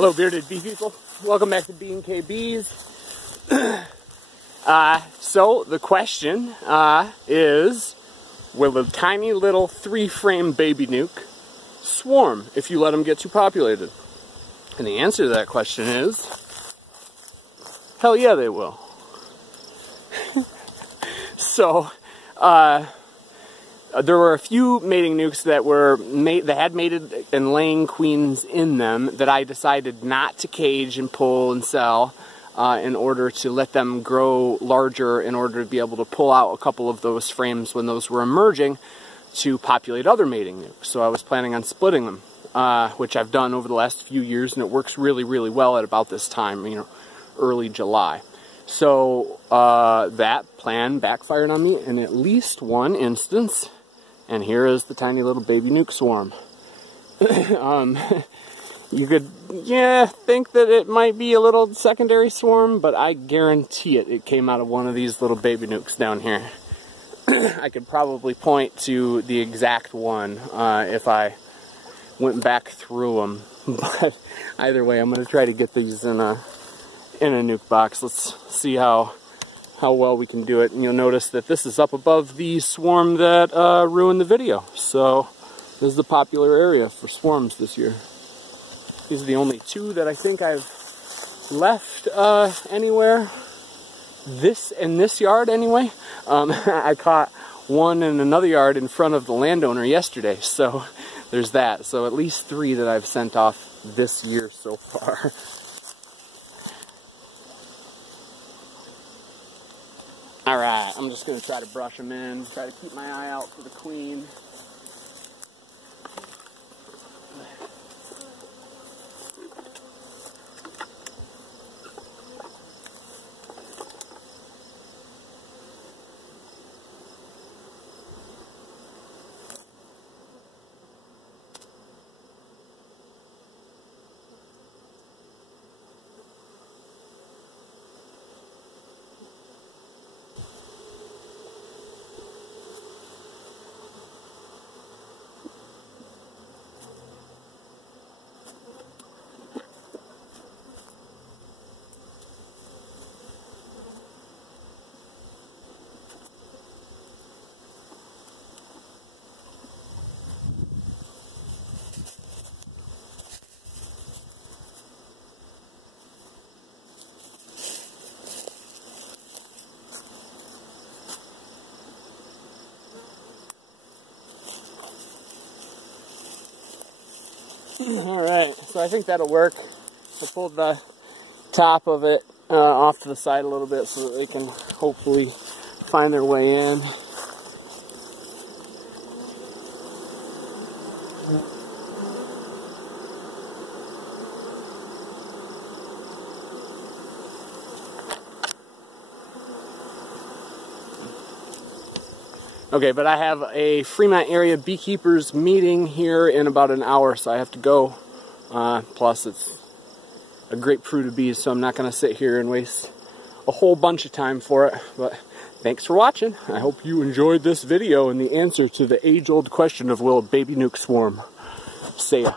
Hello, bearded bee people. Welcome back to B&K So the question is, will a tiny little 3-frame baby nuke swarm if you let them get too populated? And the answer to that question is, hell yeah, they will. So, there were a few mating nukes that had mated and laying queens in them that I decided not to cage and pull and sell in order to let them grow larger, in order to be able to pull out a couple of those frames when those were emerging to populate other mating nukes. So I was planning on splitting them, which I've done over the last few years, and it works really, really well at about this time, you know, early July. So that plan backfired on me in at least one instance. And here is the tiny little baby nuke swarm. You could, think that it might be a little secondary swarm, but I guarantee it came out of one of these little baby nukes down here. I could probably point to the exact one if I went back through them. But either way, I'm going to try to get these in a nuke box. Let's see how well we can do it. And you'll notice that this is up above the swarm that ruined the video. So this is the popular area for swarms this year. These are the only two that I think I've left anywhere. In this yard anyway. I caught one in another yard in front of the landowner yesterday. So there's that. So at least 3 that I've sent off this year so far. Alright, I'm just going to try to brush them in, try to keep my eye out for the queen. Alright, so I think that'll work. I pulled the top of it off to the side a little bit so that they can hopefully find their way in. Okay, but I have a Fremont area beekeepers meeting here in about an hour, so I have to go. Plus, it's a great brew of bees, so I'm not going to sit here and waste a whole bunch of time for it. But thanks for watching. I hope you enjoyed this video and the answer to the age-old question of will a baby nuke swarm. See ya.